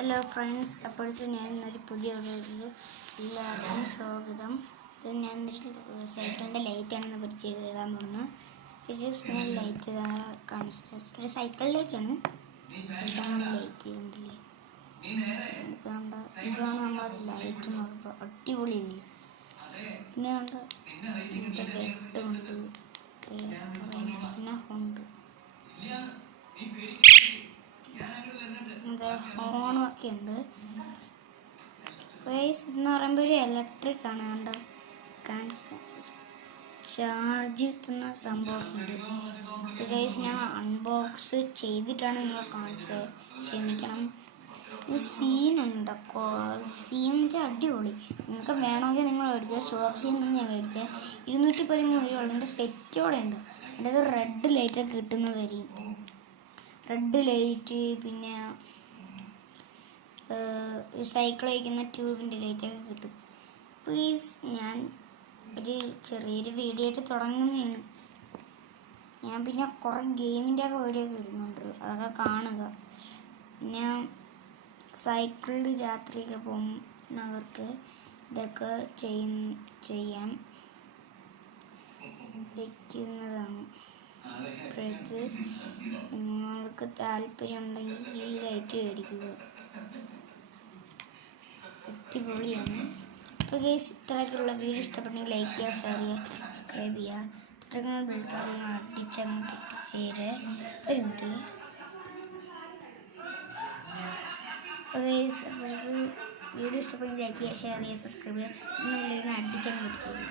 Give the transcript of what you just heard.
Hello friends, അപ്പോഴത്തെ ഞാൻ ഇന്നൊരു പുതിയ വീഡിയോയിൽ എല്ലാവർക്കും സ്വാഗതം. ഞാനൊരു സൈക്കിളിൻ്റെ ലൈറ്റാണെന്ന് പരിചയപ്പെടാൻ പോകുന്നത്. ഞാൻ ലൈറ്റ് കാണിച്ചിട്ട് ഒരു സൈക്കിൾ ലൈറ്റാണ്. ഇതാണ് ലൈറ്റ് കണ്ടില്ലേ? ഇതാണ് നമ്മളെ ലൈറ്റ് നോക്കുക, അടിപൊളിയില്ലേ? പിന്നെ കണ്ട് വെട്ടുണ്ട്, പിന്നെ ഉണ്ട് ഹോണൊക്കെ ഉണ്ട്. ഇതെന്ന് പറയുമ്പോൾ ഒരു ഇലക്ട്രിക് ആണ്. ചാർജ് കിട്ടുന്ന സംഭവമൊക്കെ ഉണ്ട്. ഞാൻ അൺബോക്സ് ചെയ്തിട്ടാണ് നിങ്ങളെ കാണിച്ചത്, ക്ഷമിക്കണം. സീനുണ്ട്, സീൻ വെച്ചാൽ അടിപൊളി. നിങ്ങൾക്ക് വേണമെങ്കിൽ നിങ്ങൾ മേടിക്കുക. ഷോപ്പ് സീൻ ഞാൻ മേടിച്ചത് 213 രൂപ സെറ്റോടെ ഉണ്ട്. എൻ്റെ അത് റെഡ് ലൈറ്റൊക്കെ കിട്ടുന്നതായിരിക്കും. റെഡ് ലൈറ്റ്, പിന്നെ സൈക്കിൾ വയ്ക്കുന്ന ട്യൂബിൻ്റെ ലൈറ്റൊക്കെ കിട്ടും. പ്ലീസ്, ഞാൻ ഒരു ചെറിയൊരു വീഡിയോ ആയിട്ട് തുടങ്ങുന്നതാണ്. ഞാൻ പിന്നെ കുറേ ഗെയിമിൻ്റെ ഒക്കെ വീഡിയോ ഒക്കെ ഇടുന്നുണ്ട്, അതൊക്കെ കാണുക. പിന്നെ സൈക്കിളിൽ രാത്രിയൊക്കെ പോകുന്നവർക്ക് ഇതൊക്കെ ചെയ്യാൻ വയ്ക്കുന്നതാണ്. നിങ്ങൾക്ക് താല്പര്യമുണ്ടെങ്കിൽ ഈ ലൈറ്റ് മേടിക്കുക, അടിപൊളിയാണ്. അപ്പോൾ ഗൈസ്, ഇത്രയൊക്കെയുള്ള വീഡിയോ ഇഷ്ടപ്പെട്ടെങ്കിൽ ലൈക്ക് ചെയ്യുക, ഷെയർ ചെയ്യുക, സബ്സ്ക്രൈബ് ചെയ്യുക. ഇത്രയൊക്കെ ബെൽബട്ടൺ അടിച്ചങ്ങോട്ട് ചേരുക. ഒരു മിനിറ്റ്. അപ്പോൾ ഗൈസ്, വീഡിയോ ഇഷ്ടപ്പെട്ടെങ്കിൽ ലൈക്ക് ചെയ്യുക, ഷെയർ ചെയ്യുക, സബ്സ്ക്രൈബ് ചെയ്യുക. അടിച്ചങ്ങോട്ട് ചേരുക.